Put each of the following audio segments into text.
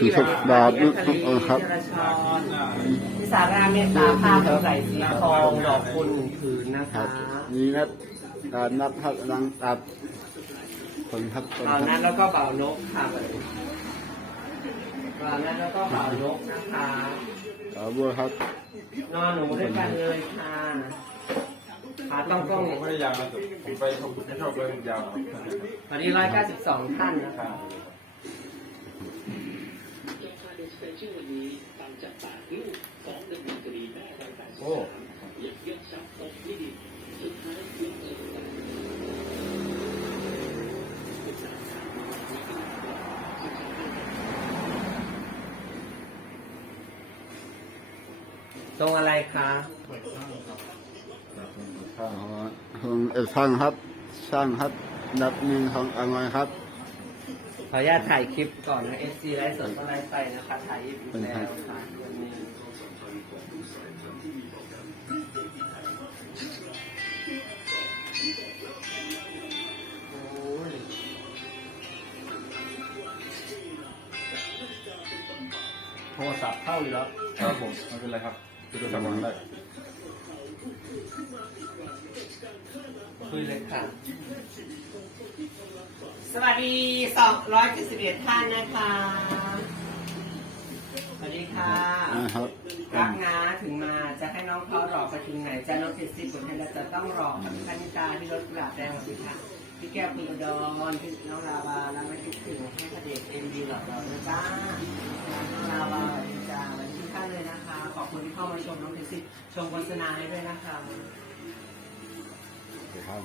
คือสักดาบนึกครับพิสาราเมตตาผ้าขาใส่สีทองดอกคุณหนึ่งผืนนะครัคะบนี่นะการนับครักลังตัดคนครับคนบ่าวคนั้รับนแล้วก็เบ่านกค่ะบ่านั้นแล้วก็เบ่านกนะคะ ขอบัวครับนอนหนูด้วยกันเลยค่ะขาต้องกล้องผมพยายามมาสุดผมไปผมไม่ชอบเลยยาว วันนี้ร้อยเก้าสิบสองท่านนะคะ ตรงอะไรคะช่างของเอกช่างครับช่างครับนับหนึ่งของอะไรครับ ขออนุญาตถ่ายคลิปก่อนนะ SC ไลฟ์สดก็ไลฟ์ไปนะคะถ่ายอีกแล้วค่ะวันนี้โอ้ยโทรศัพท์เข้าอยู่แล้วครับผมไม่เป็นไรครับ คือโทรศัพท์วางได้คุยเลยค่ะ สวัสดี 271 ท่านนะคะ สวัสดีค่ะ นะครับรักนะถึงมาจะให้น้องเขารอไปถึงไหน จะน้องเจ็ดสิบคนให้เราจะต้องรอกับพี่คณิตาที่รถกระดาษแดงกับพี่ค่ะพี่แก้วคุณอุดรพี่น้องลาวาแล้วไม่คิดถึงให้พระเดชเอ็มดีหลอกเราด้วยบ้าง ชมน้องเจ็ดสิบชมโฆษณาให้ด้วยนะคะครับ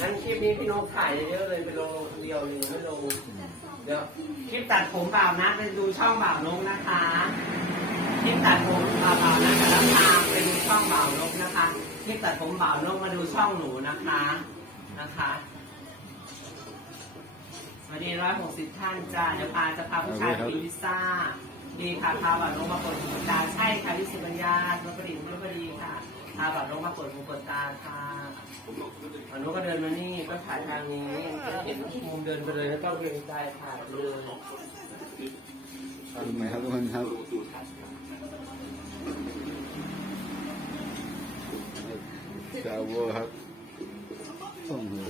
งั้นคลิปนี้พี่นกถ่ายเยอะๆเลยไปลงคนเดียวเลยไม่ลง เดี๋ยวคลิปตัดผมบ่าวนะไปดูช่องบ่าวนกนะคะคลิปตัดผมบ่าวบ่าวนะกับรับทางไปดูช่องบ่าวนกนะคะคลิปตัดผมบ่าวนกมาดูช่องหนูนะคะนะคะสวัสดีร้อยหกสิบท่านจ้าเดี๋ยวพาจะพาผู้ชายไปกินพิซซ่าดีค่ะพาบ่าวนกมาเปิดหูเปิดตาใช่ค่ะวิสุบัญญาลบดินลบดีค่ะพาบ่าวนกมาเปิดหูเปิดตาค่ะบ่าวนกก็เดินมานี่ก็ถ่ายทางนี้เห็นมุม เดินไปเลยแล้วก็เรียงใจถ่ายเลยขอบคุณครับทุกคนครับชาวบัวครับส่งเล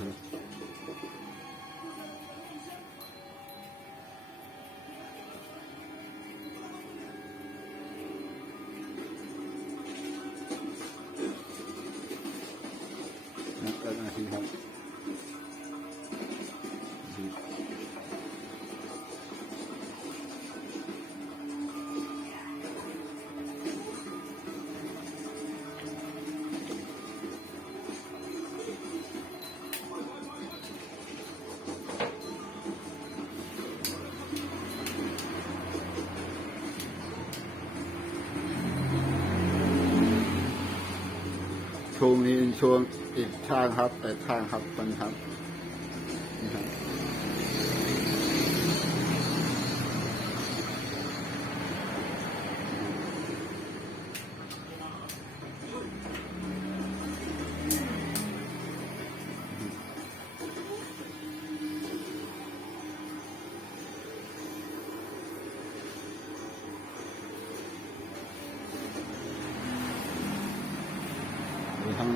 ช่วงนี้ช่วงอีกข้างครับแต่ข้างครับคนครับ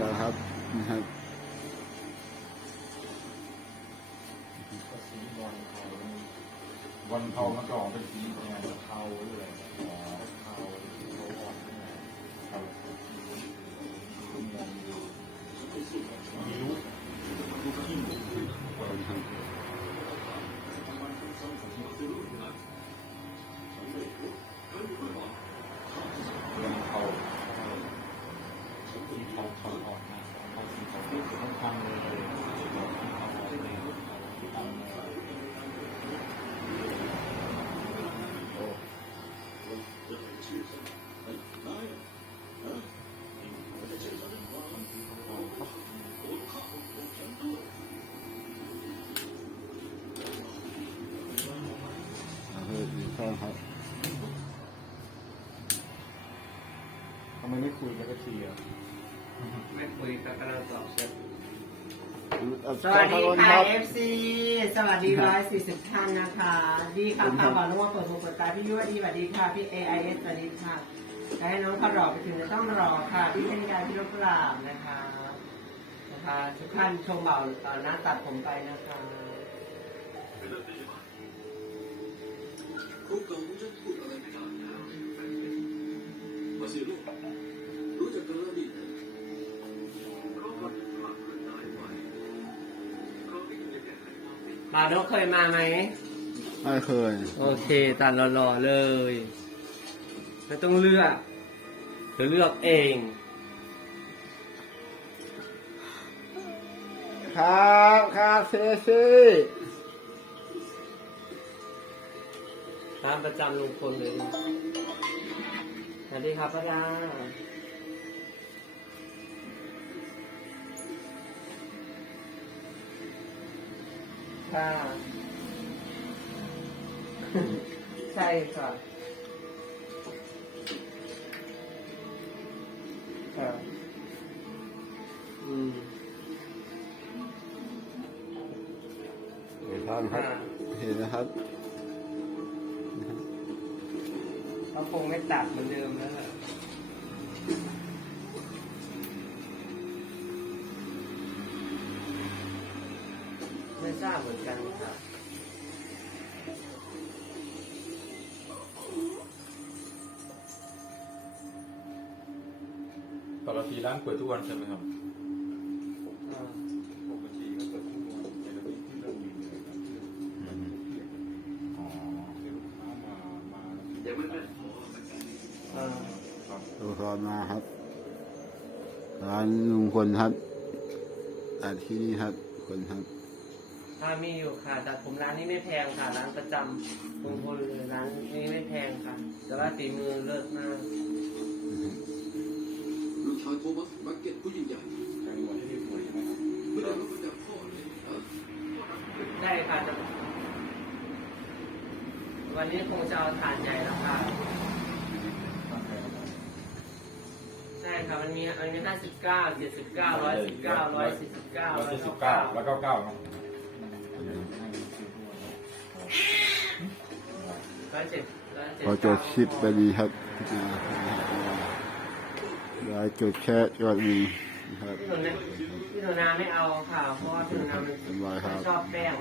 แล้วครับนะครับสีบอลเทาบอลเทามันก็ออกเป็นสียังไงเทาเลยอ๋อเทาเขาออนยังไงเทาคุณมองดูมีลูกลูกขี้หมู ครับทำไมไม่คุยกันสักทีอะไม่คุยแต่กำลังสอบเสร็จสวัสดีค่ะเอฟซีสวัสดีร้อยสี่สิบท่านนะคะ ดีค่ะตาบอลนุ่งเปิดหูเปิดตาพี่ยุ้ยดีสวัสดีค่ะ พี่เอไอเอสสวัสดีค่ะและให้น้องเขารอไปถึงจะต้องรอค่ะ พี่เทนการพี่ลบกลามนะคะนะคะทุกท่านชมเบาหน้าตัดผมไปนะคะ บาโนเคยมาไหม ไม่เคย โอเคตัดหล่อๆเลย ไม่ต้องเลือกเธอเลือกเอง ครับครับเซซี่ตามประจำลุงพลเลยสวัสดีครับป้าดา ค่ะ ใช่ค่ะค่ะอืมเห็นครับค่ะเห็นนะครับเขาคงไม่ตัดเหมือนเดิมแล้วแหละ เหมือนกันค่ะตลอดทีร้านเปิดทุกวันใช่ไหมครับอ่าปกติก็เปิดทุกวันแต่ละที่ที่เริ่มมีเลยครับอ๋อคือลูกค้ามามายังไม่เป็นพอเหมือนกันอ่าครับดูพรมาครับ ร้านลุงพลครับอ่าที่นี่ครับคนครับ ถ้ามีอยู่ค่ะแต่ผมร้านนี้ไม่แพงค่ะ ร้านประจำลุงพลเลยร้านนี้ไม่แพงค่ะ แต่ว่าฝีมือเลิศมากลูกชายโทมัสมาร์เก็ตผู้ยิ่งใหญ่ใช้หัวที่เรียบร้อยใช่ไหมครับไม่ได้รับมาจากพ่อเลยนะได้ค่ะจะวันนี้คงจะเอาฐานใหญ่แล้วค่ะตั้งแต่ครับใช่ค่ะมันมีมันมีห้าสิบเก้าเจ็ดสิบเก้าร้อยสิบเก้าร้อยสี่สิบเก้าร้อยร้อยสี่สิเก้าบเก้าเก้าแล้วก็เก้าเนาะ ร้อยเจ็ดร้อยเจ็ดพอจดชิปไปดีครับอ่าได้จดแค่จดมีนะครับพี่หนูนาพี่หนูนาไม่เอาค่ะเพราะว่าพี่หนูนามันสบายครับชอบแป้ง